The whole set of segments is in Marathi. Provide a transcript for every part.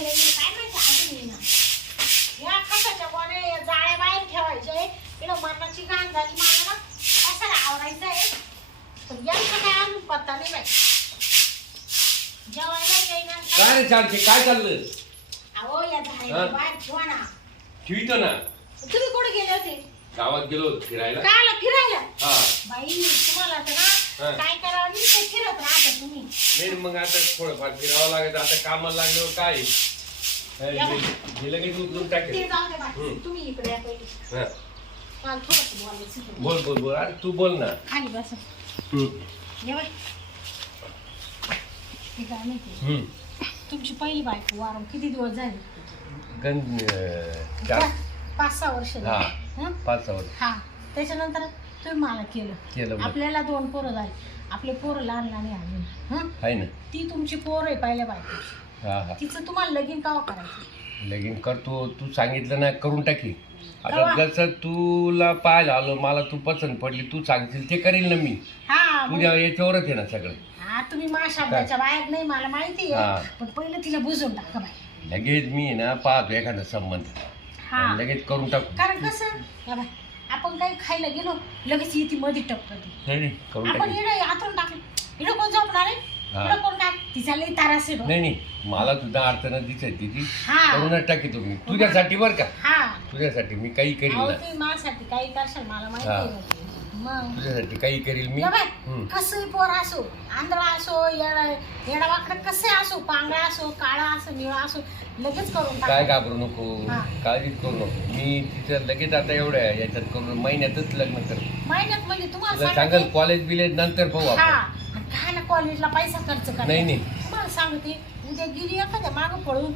गेले काय माहिती अजून येईना. या कशाच्या कोणे या जाळ्या बाहेर ठेवायचे इकडं मरणाची घाण झाली. मला ना कशाला आवरायचं आहे? तर यांचं काय अजून पत्ता नाही बाई. जेवायला येईना. काय रे चालते? काय चाललं अहो या? बाहेर ठेवा ना. ठेवतो ना. तुम्ही कुठे गेले होते? गावात गेलो होतो फिरायला. काला फिरायला? हा. बाई तुम्हाला तर ना. काय करावं नाही ते फिरत राहता तुम्ही नाही ना, मग आता थोडंफार फिरावं लागत आता कामाला लागल्यावर काय. हे लगेच उचलून टाकेल. हम्म. तुम्ही इकडे या पहिले हा. मला थोडंसं बोलायचं होतं. बोल बोल बोल अरे तू बोल ना खाली बस ये बाई काय माहिती हम्म. तुमची पहिली बायको वारं किती दिवस झाले गण अं, चार पाच सहा वर्ष झाली. हं? पाच सहा वर्ष हा त्याच्यानंतर तुम्ही मला केलं. केलं आपल्याला दोन पोरं झाली. आपले पोरं लहान लहान आहे अजून. हं? आहे ना. ती तुमची पोर आहे पहिल्या बायकोची. हा हा. तिचं तुम्हाला लगीन काव करायचं? लगीन करतो तू सांगितलं ना करून टाकी. आता कवा? जसं तुला पाहायला आलो मला तू पसंत पडली तू सांगशील ते करील ना मी. हा मग- तुझ्या याच्यावरच आहे ना सगळं. हा तुम्ही माझ्या शब्दाच्या बाहेर नाही मला माहिती हा. आहे पण पहिलं तिला बुजून टाका बाई लगेच मी ना पाहतो एखादा संबंध. हा. आणि लगेच करून टाकू. कारण कसं? या बाई आपण काही खायला गेलो लगेच येते मध्ये टपकते. नाही नाही करून आपण टाकू इकडे आतून टाकलं. इकडे कोण झोपणार आहे? हा. इकडे कोण तिचा लई तारास आहे बघ. नाही नाही मला सुद्धा अडचण दिसत तिची हा. करूनच टाकी तुम्ही. तुझ्यासाठी बरं का? हा. तुझ्यासाठी मी काही करील अहो ना. तुम्ही माझ्यासाठी काही करशाल मला माहिती हा. आहे. मग? तुझ्यासाठी काही करील मी? हम्म. कसंही पोर असो आंधळा असो येडा येडावाकडं कसे असो पांगळा असो काळा असो निळा असो लगेच करून काय टाका घाबरू नको हा. काळजीच करू नको. मी तिचं लगेच आता एवढ्या याच्यात करून महिन्यातच लग्न कर महिन्यात म्हणजे तुम्हाला तुला सांगते? सांगाल कॉलेज बिलेज नंतर पाहू हा आपण आणि काय ना कॉलेजला पैसा खर्च करा नाही, नाही. तुम्हाला सांगते उद्या गेली एखाद्या मागं पळून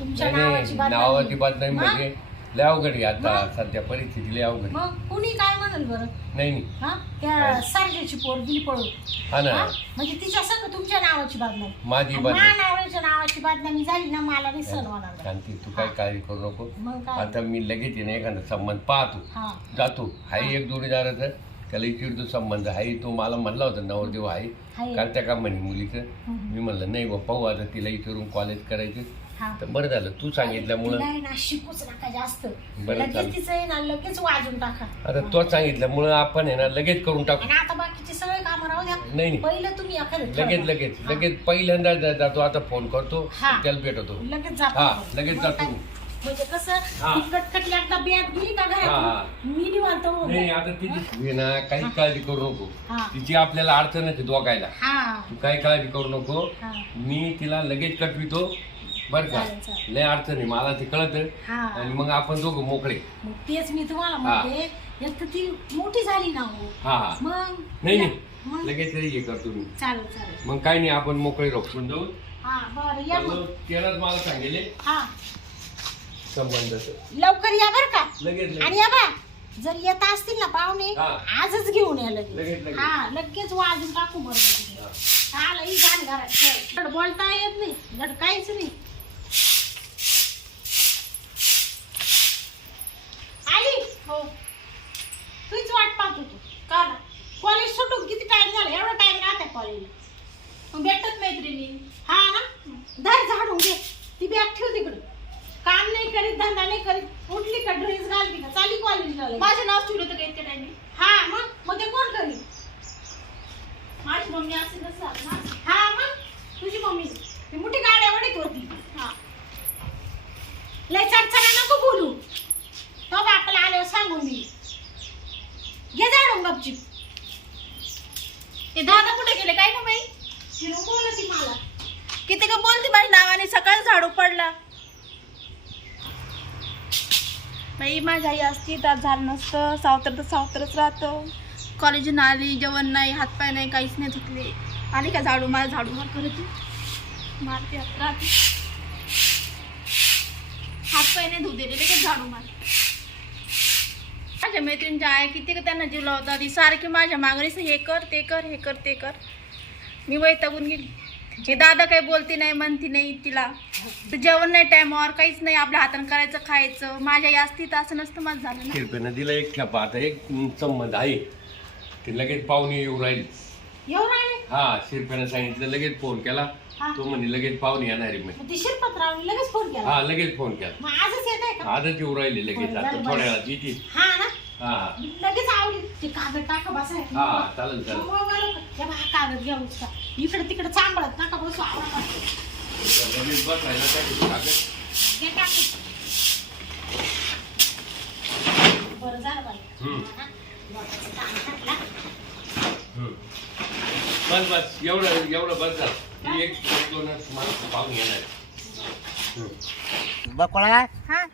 तुमच्या नाही नावाची नाही नावाची बातमी बातमी म्हणजे लय अवघड आहे आता मग? सध्या परिस्थिती लय अवघड आहे. मग कुणी काय म्हणेल बरं? नाही नाही. हा? त्या सर्जाची पोर पळून हा ना. हा? म्हणजे तिच्या संग तुमच्या नावाची बातमी माझी नावाच्या नावाची बातमी झाली ना मला नाही सण होणार. शांती तू काय काळजी करू नको. मग काय? आता मी लगेच ना एखादा संबंध पाहतो. हा. जातो. हाय एक जोडीदाराचं त्याला इकडतो संबंध. आहे तो मला म्हणला होता नवरदेव आहे हाय. करत्या का म्हणे मुलीचं? हम्म. मी म्हणलं नाही बा पाहू आता तिला इकडून कॉलेज करायचं हा तर बरं झालं तू सांगितल्यामुळं तिला आहे ना शिकूच नका जास्त बरं, लगेच चालेल. तिचं आहे ना लगेच वाजून टाका आता तो सांगितल्यामुळं आपण आहे ना लगेच करून टाकू आणि आता बाकीचे सगळे काम राहू द्या नाही नाही पहिलं तुम्ही एखादं लगेच ठरवा. लगेच हा. लगेच पहिल्यांदा जा- जातो आता फोन करतो हा. त्याला भेटतो लगेच जातो हा. लगेच मग जातो. काय? म्हणजे कसं हा. ती कटकटली एकदा बियात गेली का हा, घरात हा. मी निवांत होऊन नाही जाईल. आता तिची ना काही काळजी करू नको हा. तिची आपल्याला अडचण आहे दोघायला हा तू काही काळजी करू नको हा मी तिला लगेच कटवितो बर का? चालेल, चालेल. लय अडचण आहे मला ते कळत. हा. आणि मग आपण दोघं मोकळे. मग तेच मी तुम्हाला म्हणते एक तर ती मोठी झाली ना हो. हा हा. मग नाही मग नाही लगेच हे करतो मी. चालेल चालेल. मग काही नाही आपण मोकळे जाऊ? हा बरं या मग. त्यालाच मला सांगेले. हा. संबंध लवकर या बरं का? लगेच आणि लगेच या बा जर येत असतील ना पाहुणे हा. आजच घेऊन या लगेच, लगेच लगेच. हा लगेच वाजून टाकू बरोबर चाल ही. घाण घरात बोलता येत नाही. धड काहीच नाही आली हो तूच वाट पाहत होतो का ना कॉलेज सुटून किती टाइम झाला एवढा टाइम राहते कॉलेजला मग भेटत मैत्रिणी हा ना धर झाडून घे ती बॅग ठेव तिकडे काम नाही करीत धंदा नाही करीत उठली का ड्रेस घालती का चाली कॉलेजला लगेच. माझं नाव ठेवलं होतं इतक्या टाइम हा मग मग ते कोण करी माझी मम्मी असेल ना हा? मग? तुझी मम्मी. ती मोठी गाड्या वडीत होती. हा. लय चढचढा नको बोलू. तो बापाला आल्यावर सांगून मी घे जाणून गपचीप. ते दादा कुठे गेले? काय ना बाई? बोलती मला. किती का बोलते माझ्या नावाने सकाळ झाडू पडला. बाई माझी आई असती तर झालं नसतं. सावतर तर सावतरच राहतं. कॉलेजून आली जेवण नाही हातपाय नाही काहीच नाही धुतले. आली का झाडू? मला झाडू मार करत मारते हात राहते. हातपाय नाही रे का झाडू मार? माझ्या मैत्रिणीच्या आहे किती का त्यांना जीव लावता ती सारखी माझ्या मागणीच हे कर ते कर हे कर ते कर. मी वैतागून गेली. हे दादा काही बोलती नाही म्हणती नाही तिला. तर जेवण नाही टायमावर काहीच नाही आपल्या हातानं करायचं खायचं. माझ्या या असती तर असं नसतं माझं झालं ना. किरपेनं दिला एक ठेपा आता एक संबंध आहे. ते लगेच पाहुणे येऊ राहील. येऊ राहिले? हा शिरप्यानं सांगितलं लगेच फोन केला. हा. तो म्हणे लगेच पाहुणे येणार आहे. म्हणे. मग ते शिरपतरावने लगेच फोन केला? हा लगेच फोन केला. मग आजच येत आहे का? आजच येऊ राहिले लगेच आता थोड्या. वेळात येतील. हा ना? हा. लगेच आवडी ते कागद टाका बसाय हा चालेल चालेल. कागद घ्या इकडे तिकडे चांबळत नका बसू. बस बस एवढं एवढं बस झालं एक दोनच माणसं पाहून हम्म. बकोळा? हा.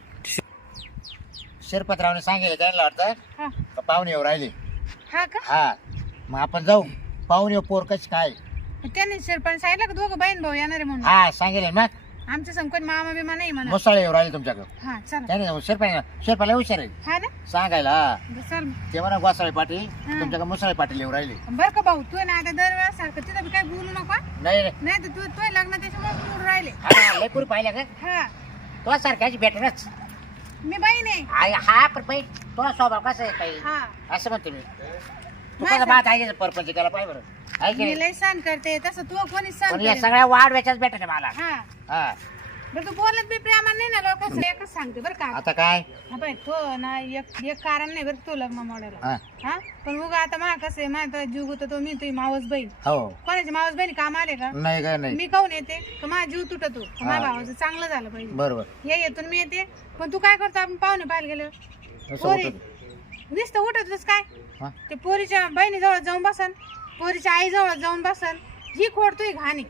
शिरपतरावने सांगितलं त्यांना वाटतं हा. पाहुणे येऊ राहिले? हा का? हा. मग आपण जाऊ. पाहुणे पोर कशी काय? त्यांनी सरपंच सांगितलं का दोघं बहीण भाऊ येणार आहे म्हणून. हा सांगेल मग? आमच्या संकट मामा बिमा नाही म्हणा. मुसाळे येऊ राहिले तुमच्याकडे. हा चला. त्याने शिरपा शिरपाला हुशार आहे. हा ना? सांगायला. हा. बरं, चल. ते म्हणा गोसाळे पाटील. तुमच्याकडे मुसाळे पाटील येऊ राहिले. बरं का भाऊ तू आहे ना आता दरवेळा सारखं तिथं बी काय बोलू नका नाही रे नाही तर तू तू लग्न त्याच्यामुळे बोलून राहिले. हा लय पुरी पाहिल्या का? हा. तो सारख्याची भेटणच मी बहीण आहे. आई हा पण बाई तो स्वभाव कसा आहे काही हा. असं म्हणते मी. तू नाही कसं सर. बात आहे परपंच केला पाहिजे बरं? आहे की मी नाही? लय सण करते तसं तू कोणी पण या करेल. सगळ्या वाढ वेच्याच भेटत मला. हा. हा. बरं तू बोलत बी प्रेमान नाही ना लोक एकच सांगते बरं का. आता काय? हा बाई तो ना एक एक कारण नाही बरं तू लग्न मोडायला. हा. हा? पण मग आता मा कसं आहे माझा जीव गुतो तो मी तुझी मावस बहीण. हो. कोणाची मावस बहिणी काम आले का? नाही का नाही. मी काऊन येते? का माझा जीव तुटतो? का माझ्या हा. भावाचं चांगलं झालं पाहिजे? बरोबर. हे येतून मी येते. पण तू काय करतो आपण पाहुणे पाहायला गेलो? तसं होतं नुसतं उठतच काय? हा? ते पोरीच्या बहिणीजवळ जाऊन बसन पोरीच्या आईजवळ जाऊन बसन ही खोडतोय घाणी.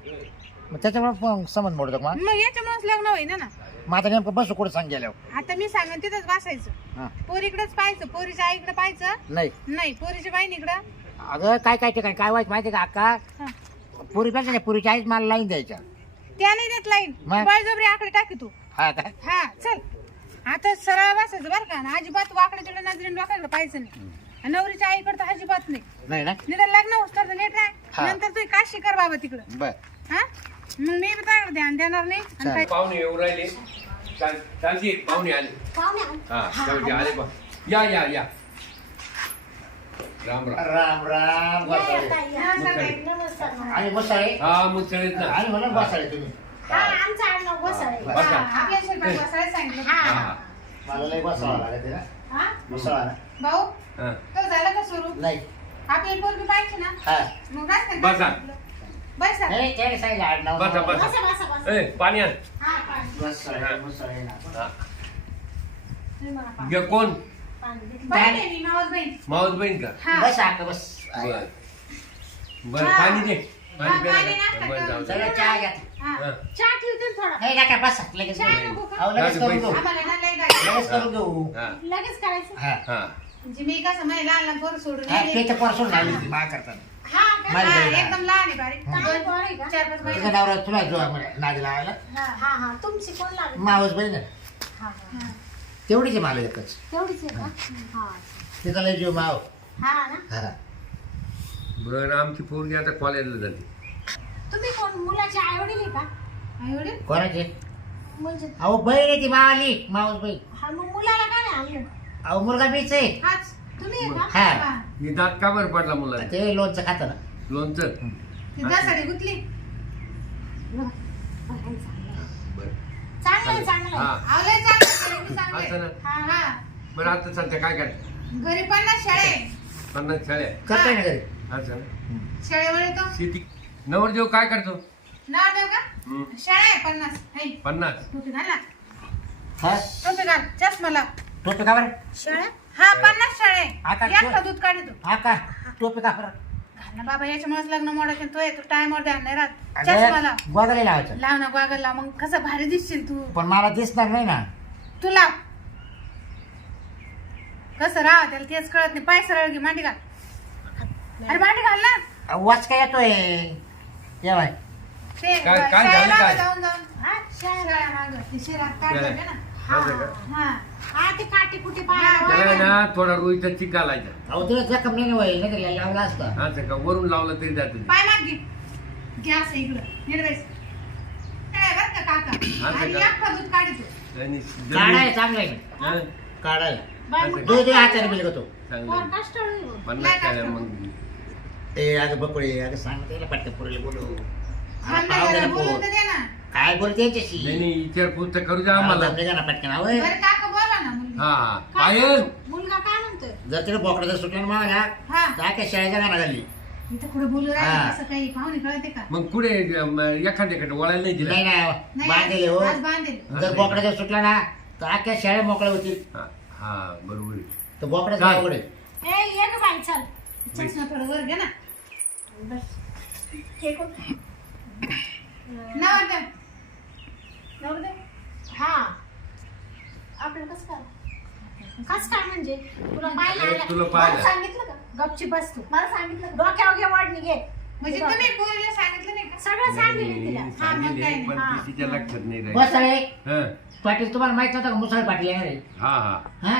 मग त्याच्यामुळे संबंध मोडतो का मग? मग याच्यामुळेच लग्न होईन ना मग आता नेमकं बसू कुठं सांग गेल्यावर? आता मी सांगेन तिथंच बसायचं. हा. पोरीकडेच पाहायचं पोरीच्या आईकडे पाहायचं. नाही. नाही पोरीच्या बहिणीकडं. अगं काय काय ठिकाणी काय व्हायचं माहिती का अक्का? हा. पुरीपेक्षा नाही पुरीच्या आईच मला लाईन द्यायच्या. त्या नाही देत लाईन. मग? बळजबरी आकडे टाकी तू. हा काय हा चल. आता सरळ बसायचं बरं का आणि अजिबात वाकडे तिकडे नजरेने डोक्याकडे पाहायचं नाही. नवरीच्या आईकडे तर अजिबात नाही. नाही ना? निदान लग्न होतं तर नीट हा. आहे नंतर तू काय शिकार बाबा तिकडं. बर. हा? मग मी बी त्याकडे ध्यान देणार नाही. आणि. काय? पाहुणे येऊ राहिले. चाल- चालते पाहुणे आले. पाहुणे आले. हा या या या. राम राम. राम राम. बसाळे. आणि बसाळे हा मग चळीत ना. आणि म्हणून बसाळे तुम्ही. हा. हा, बसा. आपल्या बसायला सांगितलं. हा. मला लय बसावं लागत ना. हा? बसावा ना. भाऊ हा. तर झालं का सुरू? नाही. आपल्याला पोरगी पाहिजे ना. हा. मग काय सांगते? बसा. बसा नाही त्याने सांगितलं आडनाव बसा बसा, बसा बसा, बसा. ए पाणी आण. हा, पाणी. बसाळे बसाळे ना हा. तुम्ही मला पाणी- घे कोण? पाणी दे. बहीण आहे मी मावस बहीण. मावस बहीण का? हा. बस अक्का बस. बर. बर हा. पाणी दे. हा, पाणी पाणी प्यायला नाश्ता बरं, जाऊ दे. सगळं चहा घ्या. हा. हा. चहा ठेवते ना थोडा. नाही नका बसा. लगेच चहा करू. नको का? अहो, लगेच करून घेऊ. आम्हाला ना लय गाडी. लगेच करून घेऊ. हा. लगेच करायचं? हा. हा. म्हणजे मी कसं माझ्या लहान लहान पोरं सोडून हा, येते. ते तर परसून लागली ती मा करताना. हा का? माझी हा, बहीण आहे. एकदम लहान आहे बारीक हा. चांगलं पोर आहे का? चार पाच तुझा महिने नवरा तुला जो नादी लावायला. हा हा हा. तुमची कोण लागली मावस बहीण आहे. हा हा. तेवढीच आहे मला एकच. तेवढीच आहे का? हा. तिचा लय जीव माव. हा ना? हा. बरं आमची पोरगी आता कॉलेजला जाते तुम्ही कोण? मुलाचे आई वडील आहे का? कोणाची? म्हणजे अहो बहीण आहे ती मावाली मावस बहीण. हा मग मुलाला काय आणलं? अहो मुलगा मीच आहे. हाच. तुम्ही आहे का? हा. हा. ही दात का बरं पडला मुलाला? ते लोणचं खातं ना. लोणचं? ती दसाडी गुतली. बरं, बरं, चांगलं आहे. बरं चांगलं आहे. चांगलं हा आहे. आवले चांगलं आहे, चांगलं असं आहे. ना? हा हा. बरं आता सध्या काय करते घरी पन्नास शाळे पन्नास शाळ्या करतोय ना घरी? असं ना? शाळेवर येतो शेती नवरदेव काय करतो? नाव देऊ का? हम्म. शाळा आहे पन्नास. ऐ, पन्नास. टोपी घाल ना. हा? टोपी घाल. चष्माला टोपी का बरं? शाळा? हा पन्नास शाळा. आता दूध काढतो हा का? टोपी का बरं? घाल ना बाबा याच्यामुळेच लग्न मोडायचं तो येतो टायमवर ध्यान नाही राहत. चष्माला. अगं, गोगले लावायचं. लाव ना गोगलला मग कसं भारी दिसशील तू. पण मला दिसणार नाही ना. तू लाव. कसं राहा त्याला तेच कळत नाही. पाय सरळ घे मांडी घाल. अरे मांडी घाल ना. वाच काय येतोय? येवाय ते काय- काय शाळेला काय? जाऊन जाऊन. हा शाळेला मागं. ते शिरात काढलं होतं ना. हा, असं का? हा. हा ते काटे कुठे हा, पाय त्याला आहे ना थोडा रुईचा चिक घालायचा अहो तुला जखम नाही वय नाही तर लावला असतं. असं का वरून लावलं तरी जाते. पाय माग. घे गॅस आहे इकडं निर्वेस काय बरं का काका? असं आणि का? एक दूध काढतो आणि काढाय जल्दी- चांगलं आहे हा? काढाय बाय असं मग. दोन दोन हाताने बिल तो चांगलं आहे. आहे. पन्नास शाळ्या मग. ए अगं बकुळे अगं सांग त्याला पटकन पुरेल बोलू ना ना. तर ना. काय बोलते याच्याशी? नाही नाही विचारपूस तर करू द्या आम्हाला. का ना पटकन आवय. बरं काका बोला ना मुलगी. हा काय पायल म्हणतो? मुलगा काय म्हणतोय? जर तिला बोकडा जर सुटला ना मला हा. काय काय शाळेच्या गाणं घाली इथं कुठे बोलू हा. राहिले असं काही पाहुणे कळते का? मग कुठे अं, एखाद्याकडे वळायला नाही दिला? नाही ना नाही बांधलेले हो. आज बांधेल जर बोकडा जर सुटला ना तर अख्ख्या शाळा मोकळ्या होतील. हा, हा बरोबर आहे. तर बोकड्याच काय? ए ये ग बाई चल. चष्मा थोडं वर घे ना. हे कोण. नवरदेव हा. आपल्याला कसं काय? कस काय म्हणजे? तुला पाहिलं पाहिलं सांगितलं का? गपची बस तू. मला सांगितलं का? डोक्यावर घे वाढणी घे. म्हणजे तुम्ही पोरीला सांगितलं नाही का? सगळं नाही, सांगितलं तिला. नाही, हा मग सांगितले, काय? पण नाही. तिच्या लक्षात नाही बस राहिलं. साहेब हा. पाटील तुम्हाला माहीत नव्हतं का मुसळ पाटील येणार आहे हा हा. हा?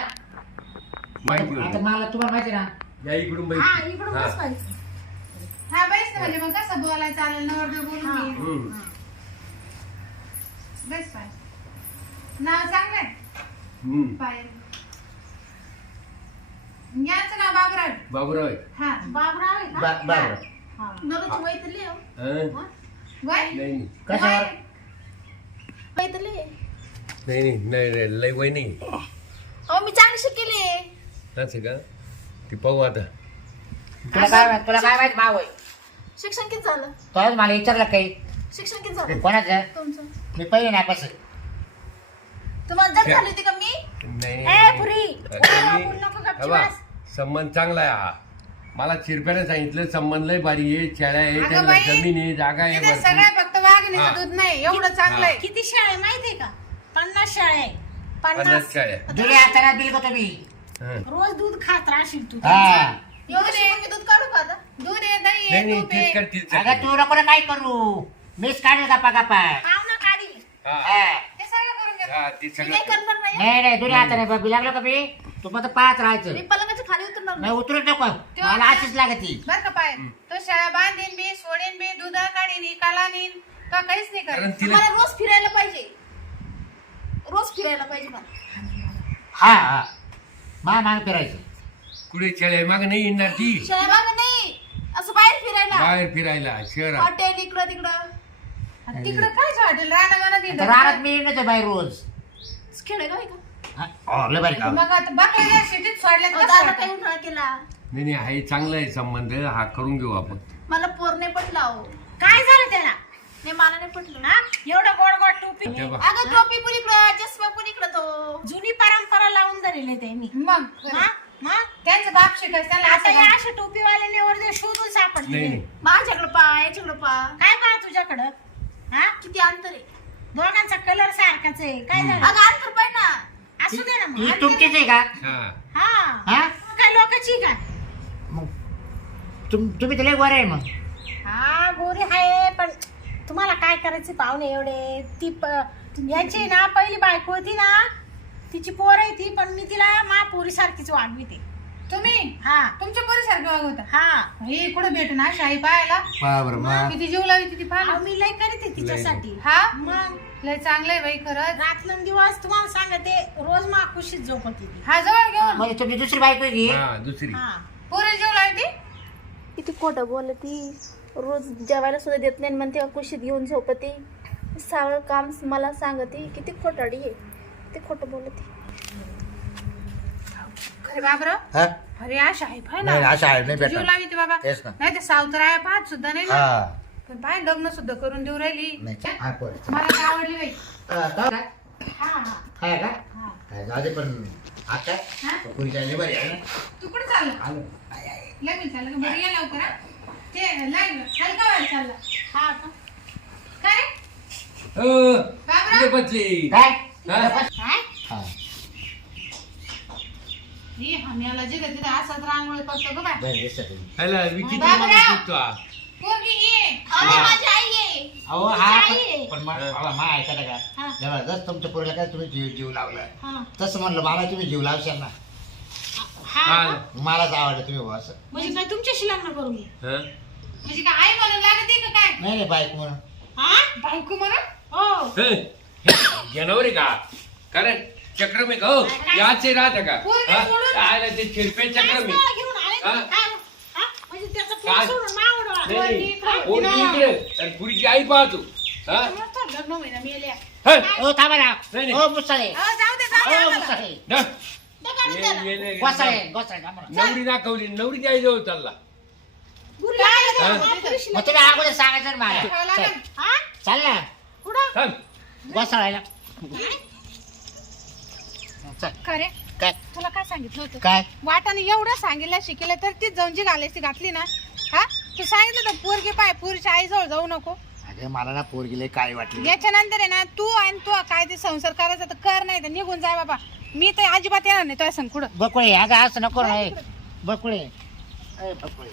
माहिती आता होतं. मला तुम्हाला माहिती ना? या इकडून बाई हा इकडून. बस हा बैस ना म्हणजे मग कसं बोलायचं आलं नवरदेव बोलून हा. घे. हम्म. बैस पाय नाव चांगलंय हम्म. पायल याचं नाव बाबराव बाबूराव आहे. हा बाबराव आहे का बा- बरोबर हा. नवरदेवची मैत्रिणी आहे हो. हा? हा? वय नाही नाही कशावर मैत्रिणी आहे. नाही नाही नाही नाही, लय वय नाही अहो मी चांगली शिकेली आहे. असं का ते पाहू आता तुला काय माहित- तुला काय माहीत भाव आहे शिक्षण किती झालं? मला विचारलं काही. शिक्षण किती झालं? कोणाचं? तुमचं. मी पहिले नापास आहे. तुम्हाला झाली होती का मी? नाही. ए पुरी. अरे, बोलू नको गपची बा, बस. संबंध चांगला आहे हा. मला चिरप्याने सांगितलं संबंध लय भारी आहे शेळ्या आहे अगं त्यांना बाई, जमीन आहे जागा आहे तिथे भरपूर. सगळं फक्त वाघणीचं हा. दूध नाही एवढं चांगलं आहे. किती शाळा आहे माहितीये का? पन्नास शाळा आहे. पन्नास पन्नास. शेळ्या दिल का तुम्ही? हा. रोज दूध खात राहशील तू. हा. एवढं मी दूध काढू का आता? दूध आहे दही नाही आहे नाही तूप तेच अगं तू नको ना काय करू. मीच काढेल गप्पा गप्पा. पाहुणा काढी. हा. हा. ते सगळं करून घे. हा, ते मी सगळं नाही करणार नाही नाही नाही हाताने बाबी लागलो का मी? तू फक्त पाहत राहायचं. मी पलंगाच्या खाली उतरणार नाही. नाही उतरू नको. मला अशीच लागती. बर का पाय. तो शाळा बांधीन बी सोडीन बी दूध काढीन इकाला नेईन का काहीच नाही कारण करत तिला मला रोज फिरायला पाहिजे. रोज फिरायला पाहिजे मला. हा हा. मा माग फिरायचं. कुठे शेळ्या माग नाही येणार ती. मागं नाही. असं बाहेर फिरायला. बाहेर फिरायला शहरात. हॉटेल इकडं तिकडं. तिकडं काय हॉटेल राहत मी बाई रोज. खेडेगाव आहे का हा, लय भारी काम. मग आता बकऱ्या सिटीत सोडल्यात अहो, कसं दादा वाटतं? काही उन्हाळा केला. नाही नाही आहे चांगला आहे संबंध. हा करून घेऊ आपण. मला पोर नाही पटला अहो. काय झालं त्याला? नाही मला नाही पटलं हा एवढं गोड गोड टोपी. अगं टोपी पण इकडं चष्मा पण इकडं तो. जुनी परंपरा लावून धरले त्यांनी. मग? हा? त्यांचं बाप शिकायचं त्याला आता असं या अशा टोपीवाल्याने वर शोधून सापडले. नाही नाही. माझ्याकडं पा याच्याकडं पा. काय पहा तुझ्याकडं? हा? किती अंतर आहे? दोघांचा कलर सारखाच आहे. काय झालं? अगं अंतर पाहिजे ना. असू दे ना ही मग तुमचीच आहे का? हा. हा. हा? काय लोकांची काय मग तुम तुम्ही तर लय वर आहे मग. हा गोरी आहे पण तुम्हाला काय करायचे पाहुणे एवढे? ती प- याची ना पहिली बायको होती ना तिची पोर आहे ती पण मी तिला महापोरी सारखीच वागविते. तुम्ही? हा. तुमच्या पोरीसारखं वागवता? हा. हे कुठं भेट ना शाही पाहायला? मग किती जीव लावी ती अहो, पाहा मी लय करीते तिच्यासाठी. हा? मग? लय चांगलंय बाई खरंच. रात्रंदिवस तुम्हाला सांगते रोज मा खुशीत झोपती ती. हा जवळ घेऊन. म्हणजे तुम्ही दुसरी बायको आहे की? हा दुसरी. हा. पोरी जीव लावती? किती खोटं बोलती. रोज जेवायला सुद्धा देत नाही म्हणते कुशीत घेऊन झोपते. सगळं काम मला सांगते किती खोटाडी आहे. किती खोटं बोलते खरे बाबराव हा? अरे आशा आहे पाय नाही ना असं आहे नाही जीव भेटत लावी ती बाबा. तेच ना. नाही ते सावतर आहे पाहत सुद्धा नाही ना. हा. पण पाय लग्न सुद्धा करून देऊ राहिली. नाही हा, पोर. मला तर आवडली बाई. हा, का? हा हा. का? हा. हा, जाऊ दे पण आता हा? पुरी जायला बरी आहे ना? तू कुठे चालला? आलो. आय, आय. लग्न चाललं का? बरं ये लवकर हा. ते लग्न हलका वेळ चालला. हा का? काय रे? अ, बाबराव कुठे बसली काय? हा? काय हा. हे आम्हाला जे तिथे असाच रांगोळी करतो ग बाय बरं, दिसतं ते. ह्याला विकिती बाबराव. माणूस दिसतो हा. पोरगी ये अरे माझी आई आहे अहो हा. पण- पण मा- मा ऐका हा. जस तुमच्या पोरीला काय तुम्ही जीव जीव लावला हा तसं म्हणलं मला तुम्ही जीव लावशाल ना हा हा. का? मलाच आवडलं तुम्ही बुवा असं म्हणजे काय तुमच्याशी लग्न करू मी हा? म्हणजे काय आई म्हणून लागते का काय नाही नाही बाईक म्हणून हा बायको म्हणून हो हे, जनावर आहे का कारण चक्रम आहे का हो याचे राहत का पोरगी हा? सोडून. ते हा? काय? हा? म्हणजे. नाही, नाही. हा? पोरगी इकडे आणि पुरीची आई पाहतो हा. हो थांबा ना नाही, नाही. हो मुसाळे हो. मुसाळे ये-. ये- ये- गोसाळे गोसाळे थांबा ना. नवरी दाखवली नवरी द्याय जवळ चालला मग तुम्ही अगोदर सांगायचं ना मला खायला लागेल. चल, हा? चाल ना कुठं? थांब. गोसाळ्याला चल. खरे काय? तुला काय सांगितलं होतं? काय? वाटाने एवढं सांगितलं शिकेलं तर ती जाऊन जी घालायची घातली ना. हा? तू सांगितलं तर पोरगी पाय पुरीच्या आईजवळ जाऊ नको. अगं मला ना पोरगीला काय वाटली. याच्या नंतर आहे ना तू आणि तू काय ते संसार करायचा तर कर नाही तर निघून जाय बाबा. मी तर अजिबात येणार नाही तुझ्या संग कुठं बकुळे अगं असं नको नाही बकुळे. अरे बकुळे.